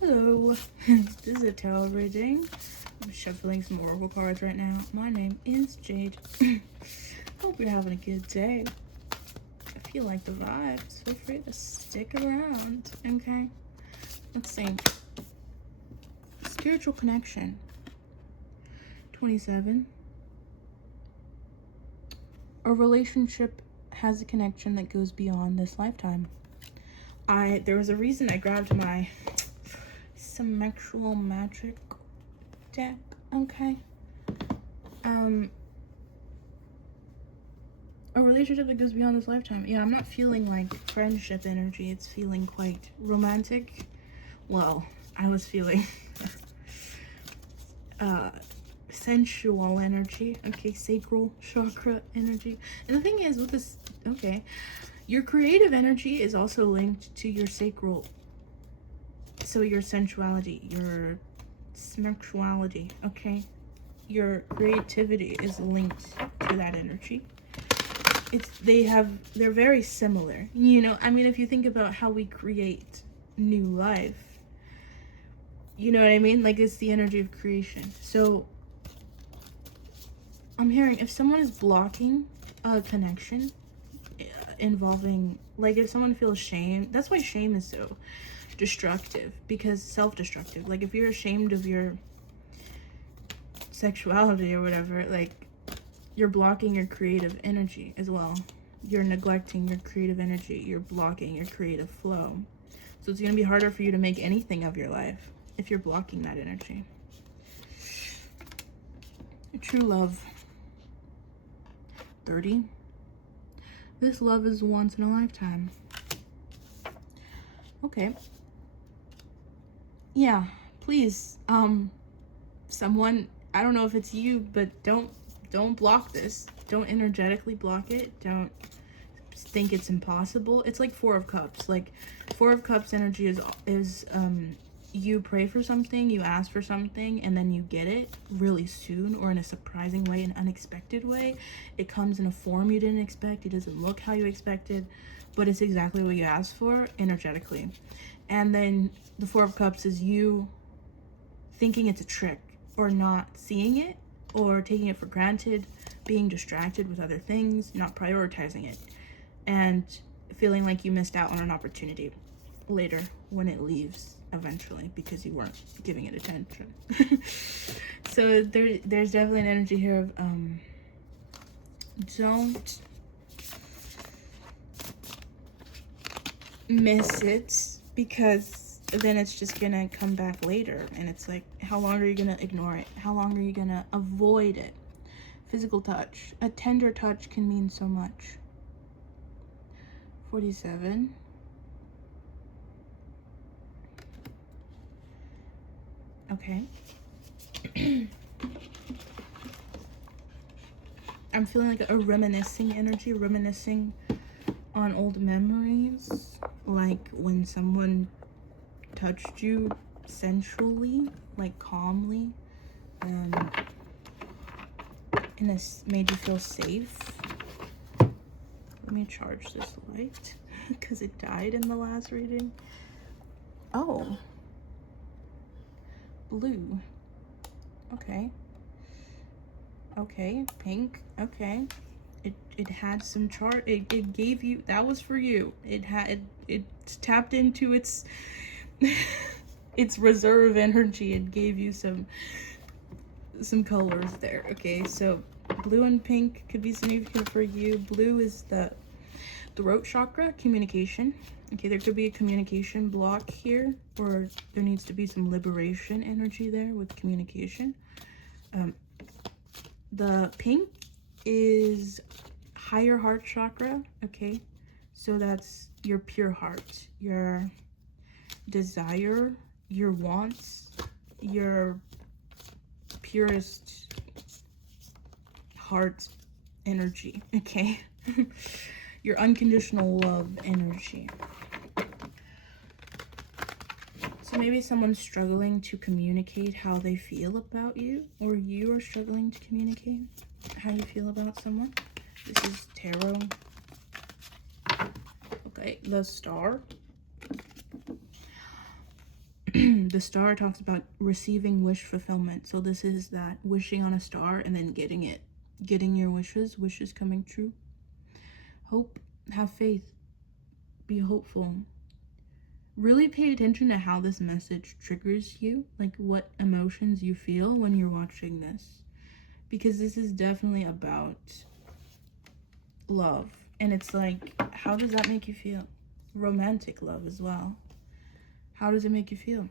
Hello, this is a tarot reading. I'm shuffling some oracle cards right now. My name is Jade. Hope you're having a good day. If you like the vibes, feel free to stick around, okay? Let's see. Spiritual connection. 27. A relationship has a connection that goes beyond this lifetime. There was a reason I grabbed my symmetrical magic deck, okay? A relationship that goes beyond this lifetime. Yeah, I'm not feeling like friendship energy. It's feeling quite romantic. Well, I was feeling sensual energy, okay? Sacral chakra energy. And the thing is with this, okay, your creative energy is also linked to your sacral. So your sensuality, your sexuality, okay? Your creativity is linked to that energy. They're very similar. You know, I mean, if you think about how we create new life, you know what I mean? Like, it's the energy of creation. So I'm hearing if someone is blocking a connection involving, like, if someone feels shame, that's why shame is so destructive, because self-destructive. Like, if you're ashamed of your sexuality or whatever, like, you're blocking your creative energy as well. You're neglecting your creative energy. You're blocking your creative flow. So it's going to be harder for you to make anything of your life if you're blocking that energy. True love. 30. This love is once in a lifetime. Okay. Yeah, please. Someone, I don't know if it's you, but don't block this. Don't energetically block it. Don't think it's impossible. It's like Four of Cups. Like, Four of Cups energy is you pray for something, you ask for something, and then you get it really soon, or in a surprising way, an unexpected way. It comes in a form you didn't expect. It doesn't look how you expected, but it's exactly what you asked for energetically. And then the Four of Cups is you thinking it's a trick, or not seeing it, or taking it for granted, being distracted with other things, not prioritizing it, and feeling like you missed out on an opportunity later when it leaves eventually because you weren't giving it attention. So there's definitely an energy here of don't miss it, because then it's just gonna come back later, and it's like, how long are you gonna ignore it? How long are you gonna avoid it? Physical touch. A tender touch can mean so much. 47. Okay. I'm feeling like a reminiscing energy, reminiscing on old memories, like when someone touched you sensually, like calmly, and this made you feel safe. Let me charge this light because it died in the last reading. Oh, blue. Okay. Okay, pink. Okay. It had some chart. It gave you, that was for you. It tapped into its its reserve energy. It gave you some colors there. Okay, so blue and pink could be significant for you. Blue is the throat chakra, communication. Okay, there could be a communication block here, or there needs to be some liberation energy there with communication. The pink is higher heart chakra. Okay, so that's your pure heart, your desire, your wants, your purest heart energy. Okay. Your unconditional love energy. So maybe someone's struggling to communicate how they feel about you, or you are struggling to communicate how you feel about someone. This is tarot. Okay, the Star. The the star talks about receiving wish fulfillment. So this is that wishing on a star and then getting it. Getting your wishes coming true. Hope, have faith, be hopeful. Really pay attention to how this message triggers you, like what emotions you feel when you're watching this. Because this is definitely about love. And it's like, how does that make you feel? Romantic love as well. How does it make you feel?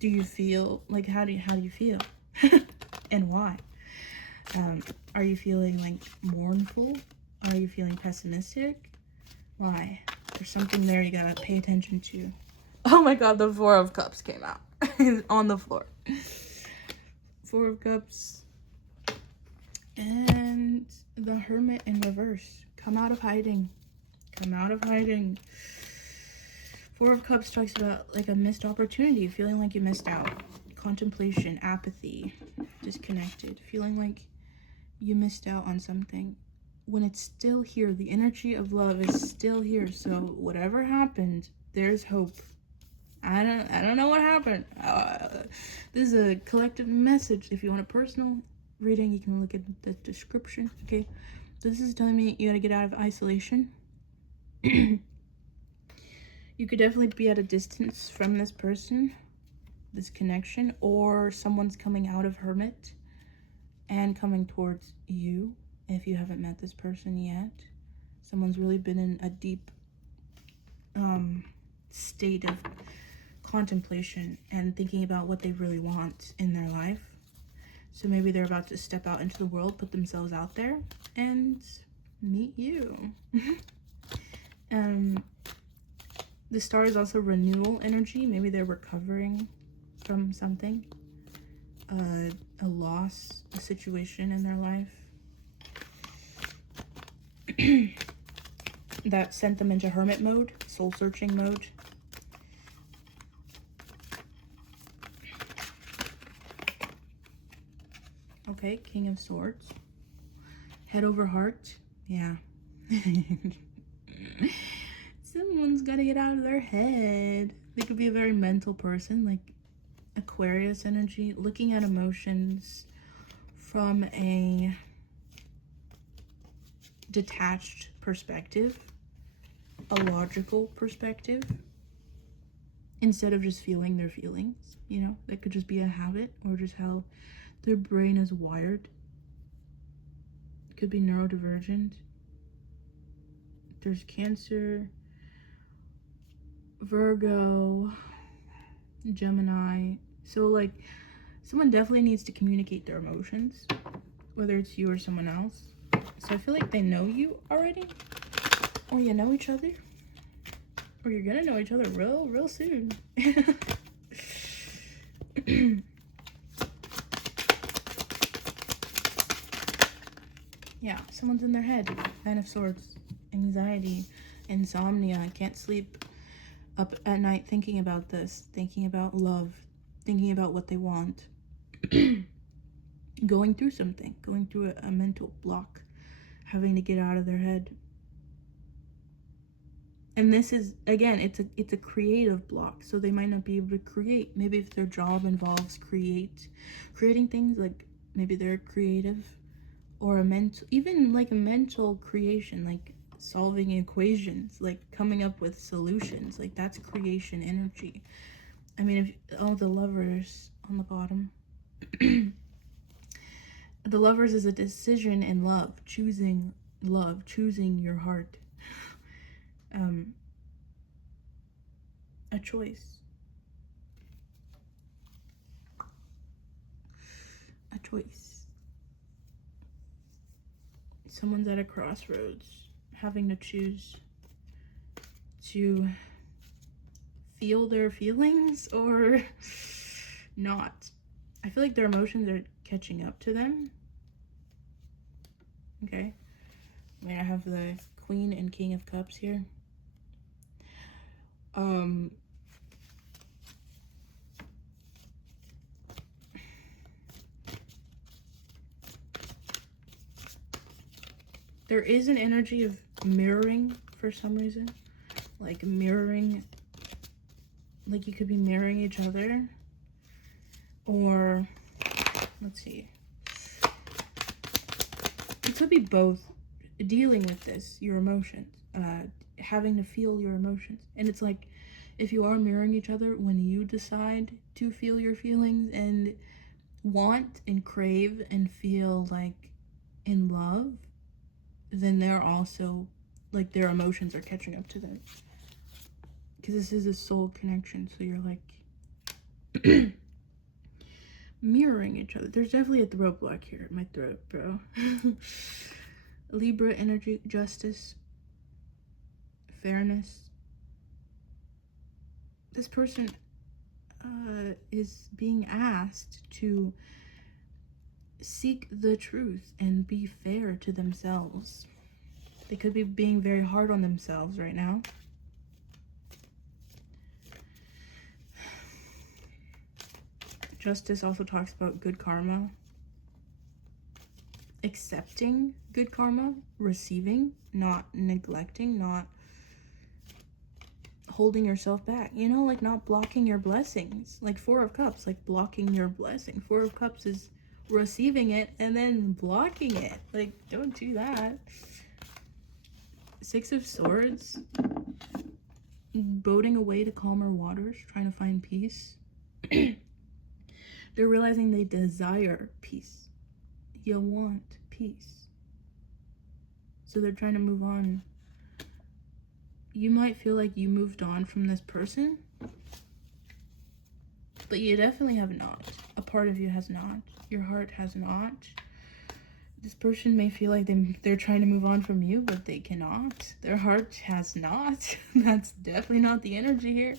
Do you feel, like, how do you feel? And why? Are you feeling like mournful? Are you feeling pessimistic? Why? There's something there you gotta pay attention to. Oh my god, the Four of Cups came out. On the floor. Four of Cups. And the Hermit in reverse. Come out of hiding. Come out of hiding. Four of Cups talks about like a missed opportunity, feeling like you missed out. Contemplation, apathy, disconnected, feeling like you missed out on something. When it's still here, the energy of love is still here. So whatever happened, there's hope. I don't know what happened. This is a collective message. If you want a personal reading, you can look at the description. Okay, this is telling me you gotta get out of isolation. You could definitely be at a distance from this person, this connection, or someone's coming out of Hermit and coming towards you. If you haven't met this person yet, someone's really been in a deep state of contemplation and thinking about what they really want in their life. So maybe they're about to step out into the world, put themselves out there, and meet you. The star is also renewal energy. Maybe they're recovering from something, a loss, a situation in their life that sent them into hermit mode, soul searching mode. Okay, King of Swords. Head over heart. Yeah. Someone's got to get out of their head. They could be a very mental person, like Aquarius energy, looking at emotions from a detached perspective, a logical perspective, instead of just feeling their feelings. You know, that could just be a habit or just how their brain is wired. It could be neurodivergent. There's Cancer, Virgo, Gemini. So like someone definitely needs to communicate their emotions, whether it's you or someone else. So I feel like they know you already, or you know each other, or you're gonna know each other real soon. Yeah, someone's in their head. Nine of Swords, anxiety, insomnia, can't sleep up at night thinking about this, thinking about love, thinking about what they want. Going through something, going through a mental block, having to get out of their head. And this is, again, it's a creative block, so they might not be able to create. Maybe if their job involves creating things, like maybe they're creative, or even like a mental creation, like solving equations, like coming up with solutions, like that's creation energy. I mean, if all the Lovers on the bottom. The Lovers is a decision in love, choosing your heart. A choice. Someone's at a crossroads, having to choose to feel their feelings or not. I feel like their emotions are catching up to them. Okay. I mean, I have the Queen and King of Cups here. There is an energy of mirroring for some reason. Like mirroring like you could be mirroring each other, or let's see, it could be both dealing with this, your emotions, having to feel your emotions. And it's like, if you are mirroring each other, when you decide to feel your feelings and want and crave and feel like in love, then they're also like, their emotions are catching up to them, because this is a soul connection. So you're like mirroring each other. There's definitely a throat block here in my throat, bro. Libra energy, justice, fairness. This person is being asked to seek the truth and be fair to themselves. They could be being very hard on themselves right now. Justice also talks about good karma, accepting good karma, receiving, not neglecting, not holding yourself back, you know, like not blocking your blessings. Like Four of Cups, like blocking your blessing. Four of Cups is receiving it and then blocking it. Like, don't do that. Six of Swords, boating away to calmer waters, trying to find peace. They're realizing they desire peace. You want peace. So they're trying to move on. You might feel like you moved on from this person, but you definitely have not. A part of you has not. Your heart has not. This person may feel like they're trying to move on from you, but they cannot. Their heart has not. That's definitely not the energy here.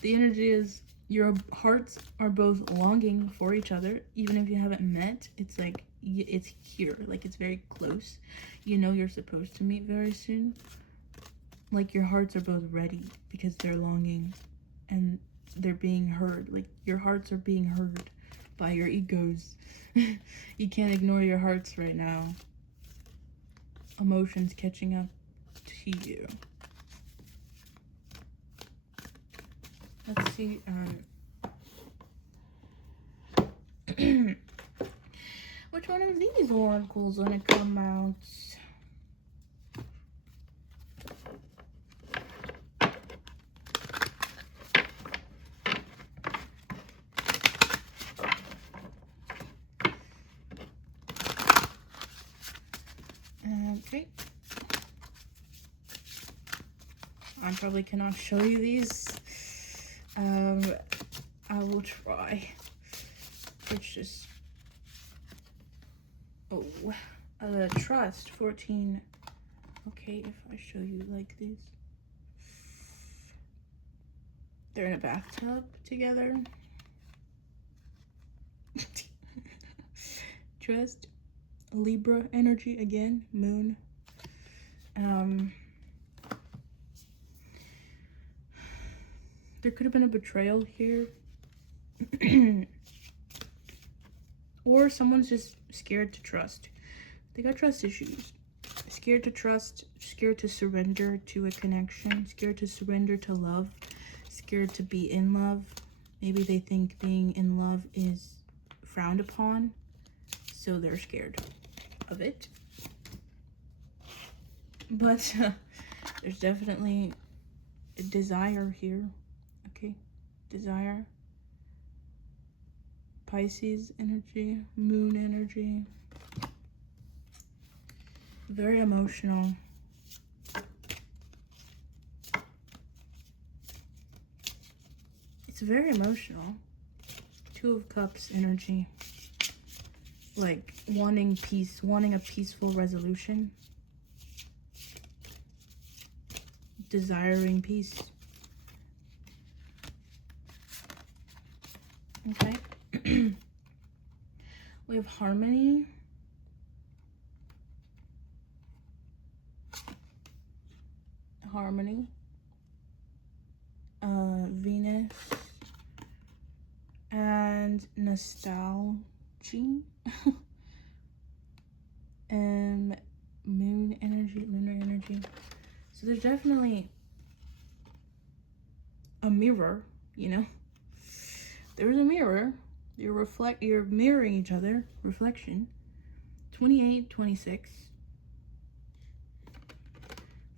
The energy is your hearts are both longing for each other. Even if you haven't met, it's like, it's here. Like, it's very close. You know you're supposed to meet very soon. Like, your hearts are both ready because they're longing and they're being heard. Like, your hearts are being heard by your egos. You can't ignore your hearts right now. Emotions catching up to you. Let's see. Which one of these oracles gonna come out? Okay. I probably cannot show you these. I will try. It's just, oh, trust 14. Okay, if I show you like this, they're in a bathtub together. Trust, Libra energy again, moon. There could have been a betrayal here. Or someone's just scared to trust. They got trust issues. Scared to trust, scared to surrender to a connection, scared to surrender to love, scared to be in love. Maybe they think being in love is frowned upon, so they're scared of it. But there's definitely a desire here. Okay, desire. Pisces energy, moon energy. Very emotional. It's very emotional. Two of Cups energy. Like wanting peace, wanting a peaceful resolution. Desiring peace. Okay. We have harmony. Harmony. Venus. And nostalgia. And moon energy, lunar energy. So there's definitely a mirror you know? There's a mirror. You're mirroring each other. Reflection. 28, 26.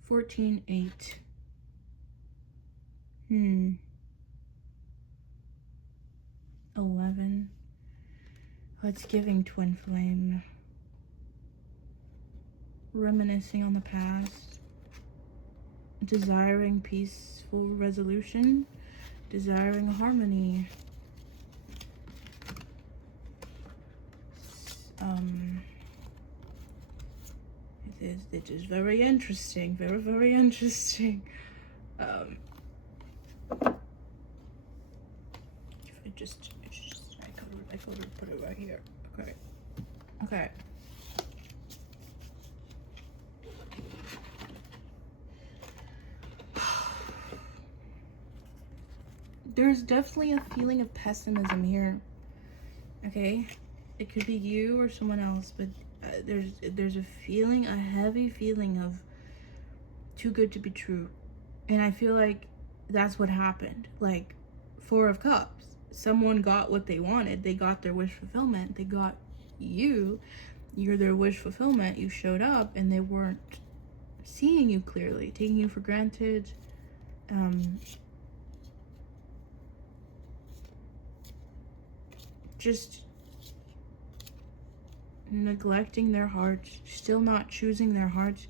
14, 8. 11. It's giving twin flame. Reminiscing on the past. Desiring peaceful resolution. Desiring harmony. It is very interesting. Very, very interesting. I could put it right here. Okay. There's definitely a feeling of pessimism here. Okay, it could be you or someone else, but there's a heavy feeling of too good to be true, and I feel like that's what happened. Like, 4 of Cups. Someone got what they wanted. They got their wish fulfillment. They got you. You're their wish fulfillment. You showed up, and they weren't seeing you clearly, taking you for granted. Just neglecting their hearts, still not choosing their hearts,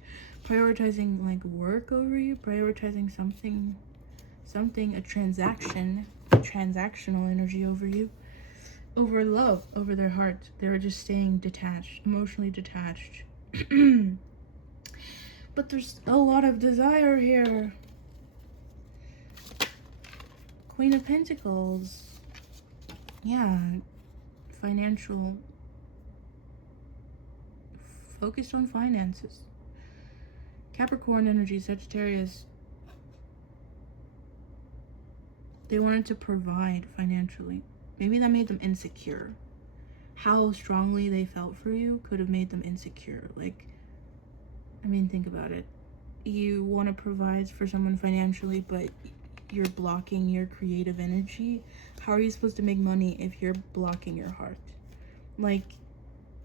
prioritizing like work over you, prioritizing something, a transactional energy over you, over love, over their hearts. They're just staying detached, emotionally detached. But there's a lot of desire here. Queen of Pentacles. Yeah, financial, focused on finances. Capricorn energy, Sagittarius. They wanted to provide financially. Maybe that made them insecure. How strongly they felt for you could have made them insecure. Like, I mean, think about it. You want to provide for someone financially, but you're blocking your creative energy. How are you supposed to make money if you're blocking your heart? Like,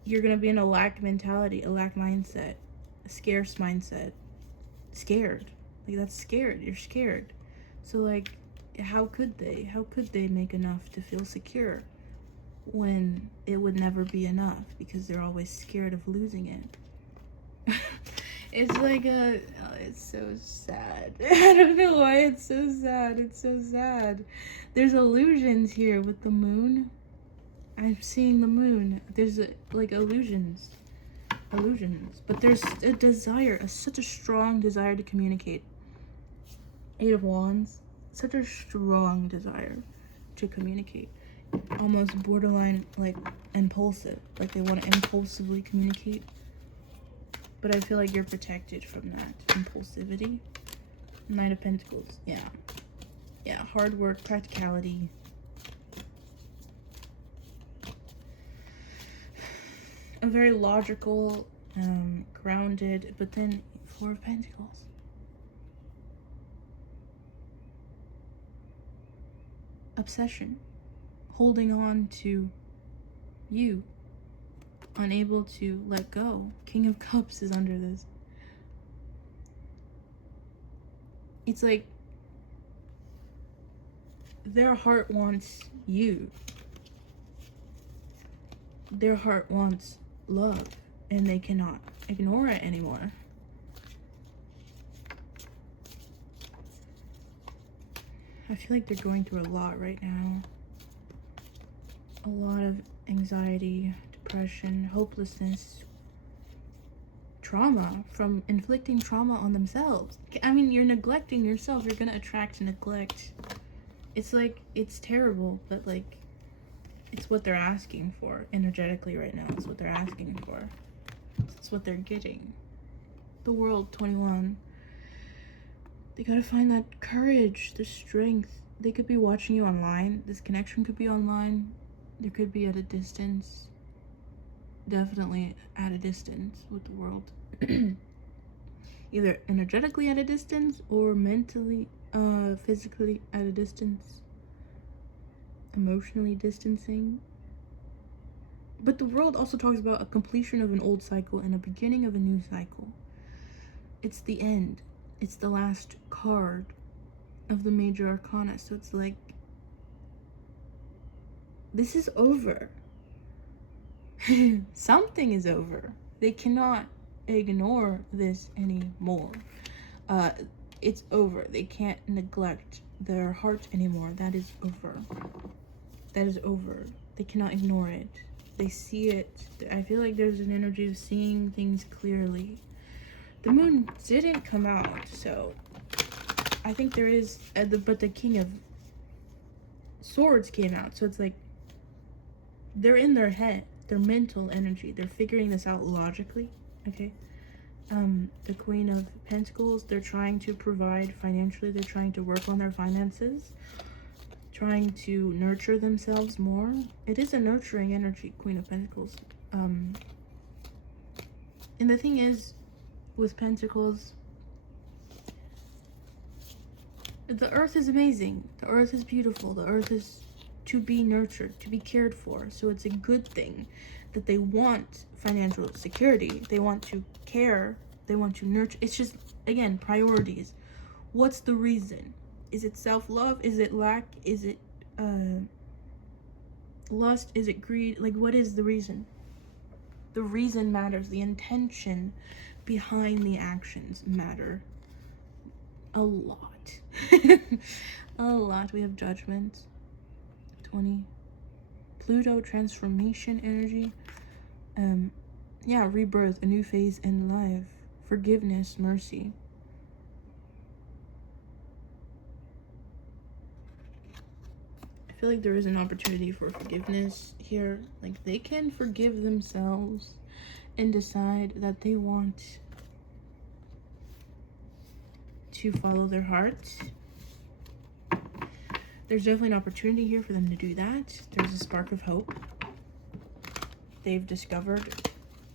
you're gonna be in a lack mentality, a lack mindset, a scarce mindset. Scared. Like, that's scared. You're scared. So, like, how could they make enough to feel secure when it would never be enough because they're always scared of losing it? It's like it's so sad. I don't know why it's so sad. It's so sad. There's illusions here with the moon. I'm seeing the moon. There's like illusions, but there's a desire, such a strong desire to communicate. 8 of Wands, such a strong desire to communicate, almost borderline like impulsive, like they want to impulsively communicate. But I feel like you're protected from that impulsivity. 9 of Pentacles, yeah, hard work, practicality. A very logical, grounded, but then 4 of Pentacles. Obsession. Holding on to you. Unable to let go. King of Cups is under this. It's like their heart wants you. Their heart wants love, and they cannot ignore it anymore. I feel like they're going through a lot right now. A lot of anxiety, depression, hopelessness, trauma from inflicting trauma on themselves. I mean, you're neglecting yourself. You're gonna attract neglect. It's like, it's terrible, but like, it's what they're asking for energetically right now. It's what they're asking for. It's what they're getting. The World, 21. They gotta find that courage, the strength. They could be watching you online. This connection could be online. There could be at a distance. Definitely at a distance with the World. Either energetically at a distance or mentally, physically at a distance. emotionally distancing. But the world also talks about a completion of an old cycle and a beginning of a new cycle. It's the end. It's the last card of the major arcana. So it's like, this is over. Something is over. They cannot ignore this anymore. It's over. They can't neglect their heart anymore. That is over. That is over. They cannot ignore it. They see it. I feel like there's an energy of seeing things clearly. The moon didn't come out, so I think there is, but the King of Swords came out, so it's like they're in their head, their mental energy. They're figuring this out logically, okay? The Queen of Pentacles, they're trying to provide financially. They're trying to work on their finances, trying to nurture themselves more. It is a nurturing energy, Queen of Pentacles. And the thing is, with Pentacles, the earth is amazing. The earth is beautiful. The earth is to be nurtured, to be cared for. So it's a good thing that they want financial security. They want to care. They want to nurture. It's just, again, priorities. What's the reason? Is it self-love? Is it lack? Is it lust? Is it greed? Like, what is the reason? The reason matters. The intention behind the actions matter a lot. A lot. We have Judgment. 20. Pluto, transformation energy. Yeah, rebirth, a new phase in life. Forgiveness, mercy. I feel like there is an opportunity for forgiveness here. Like, they can forgive themselves and decide that they want to follow their heart. There's definitely an opportunity here for them to do that. There's a spark of hope. They've discovered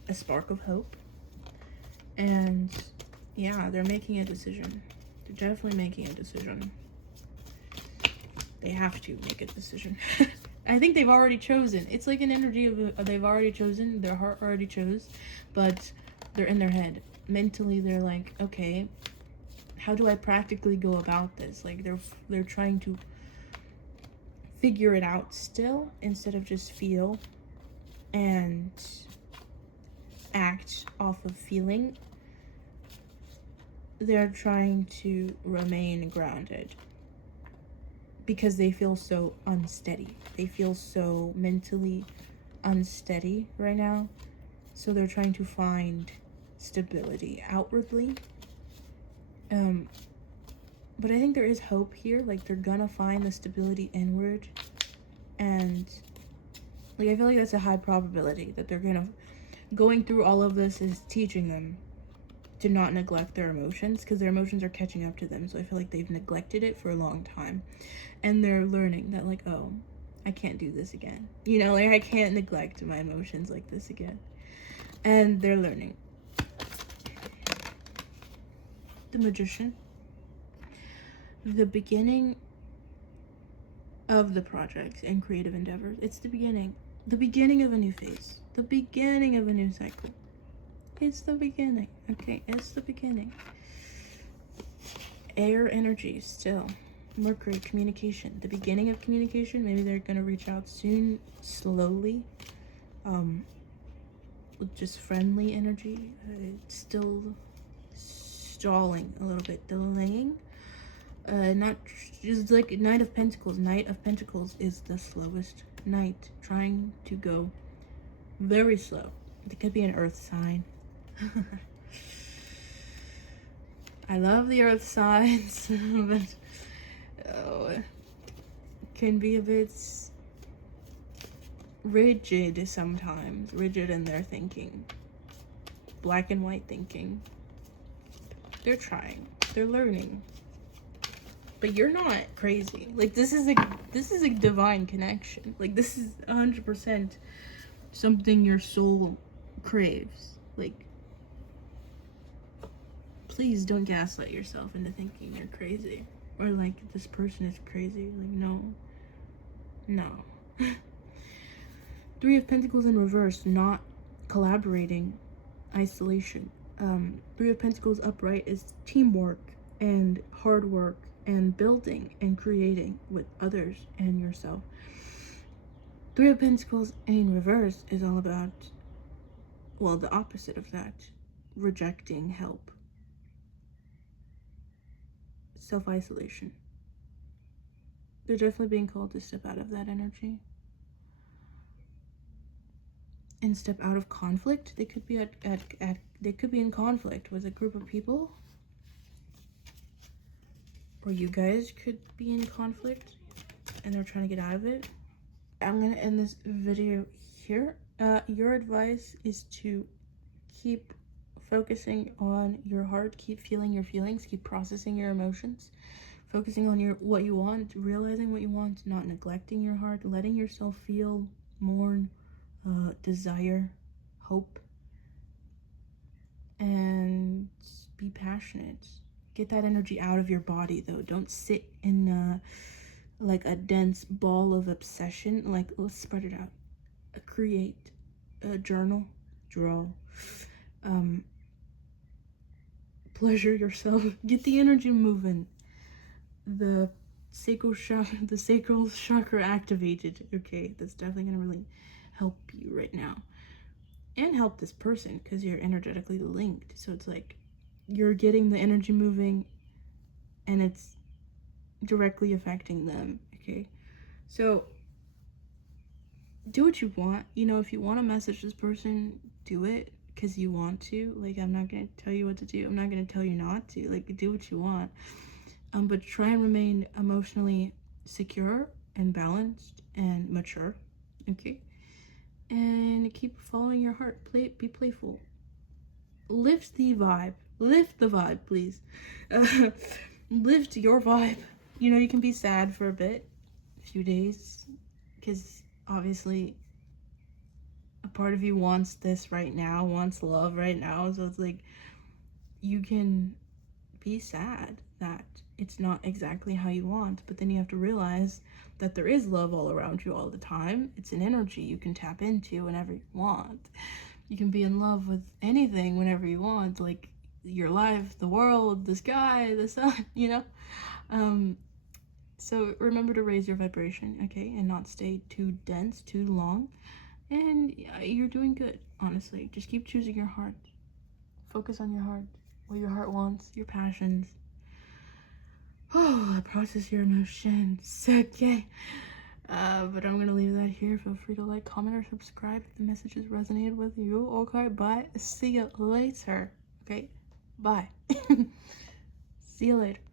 a spark of hope. And yeah, they're making a decision. They're definitely making a decision. They have to make a decision. I think they've already chosen. It's like an energy of they've already chosen. Their heart already chose, but they're in their head. Mentally, they're like, okay, how do I practically go about this? Like, they're trying to figure it out still, instead of just feel and act off of feeling. They're trying to remain grounded because they feel so unsteady. They feel so mentally unsteady right now. So they're trying to find stability outwardly. But I think there is hope here. Like, they're gonna find the stability inward. And like, I feel like that's a high probability that they're going through all of this is teaching them to not neglect their emotions, because their emotions are catching up to them. So I feel like they've neglected it for a long time, and they're learning that, like, oh, I can't do this again. You know, like, I can't neglect my emotions like this again. And they're learning. The Magician. The beginning of the project and creative endeavors. It's the beginning. The beginning of a new phase. The beginning of a new cycle. It's the beginning. Okay, it's the beginning. Air energy still. Mercury, communication. The beginning of communication. Maybe they're gonna reach out soon, slowly. With just friendly energy. It's still stalling a little bit, delaying. Not just like Knight of Pentacles. Knight of Pentacles is the slowest knight, trying to go very slow. It could be an earth sign. I love the earth signs, but it can be a bit rigid sometimes. Rigid in their thinking. Black and white thinking. They're trying. They're learning. But you're not crazy. Like, this is a divine connection. Like, this is 100% something your soul craves. Like, please don't gaslight yourself into thinking you're crazy, or like this person is crazy. Like, no, No. Three of Pentacles in reverse, not collaborating, isolation. Three of Pentacles upright is teamwork and hard work and building and creating with others and yourself. Three of Pentacles in reverse is all about, well, the opposite of that, rejecting help, self-isolation. They're definitely being called to step out of that energy and step out of conflict. They could be they could be in conflict with a group of people, or you guys could be in conflict and they're trying to get out of it. I'm gonna end this video here. Your advice is to keep focusing on your heart, keep feeling your feelings, keep processing your emotions, focusing on what you want, realizing what you want, not neglecting your heart, letting yourself feel, mourn, desire, hope, and be passionate. Get that energy out of your body, though. Don't sit in like a dense ball of obsession. Like, let's spread it out. Create a journal, draw, pleasure yourself. Get the energy moving. The sacral chakra activated. Okay, that's definitely gonna really help you right now, and help this person, because you're energetically linked. So it's like you're getting the energy moving and it's directly affecting them. Okay, so do what you want. You know, if you want to message this person, do it because you want to. Like, I'm not gonna tell you what to do. I'm not gonna tell you not to. Like, do what you want. But try and remain emotionally secure and balanced and mature. Okay, and keep following your heart. Be playful. Lift the vibe. Lift the vibe, please. Lift your vibe. You know, you can be sad for a bit, a few days, because obviously a part of you wants this right now, wants love right now. So it's like you can be sad that it's not exactly how you want, but then you have to realize that there is love all around you all the time. It's an energy you can tap into whenever you want. You can be in love with anything whenever you want, like your life, the world, the sky, the sun, you know? So remember to raise your vibration, okay? And not stay too dense, too long. And you're doing good, honestly. Just keep choosing your heart. Focus on your heart, what your heart wants, your passions. Oh, process your emotions, okay? But I'm gonna leave that here. Feel free to like, comment, or subscribe if the messages resonated with you. Okay, bye. See you later. Okay, bye. See you later.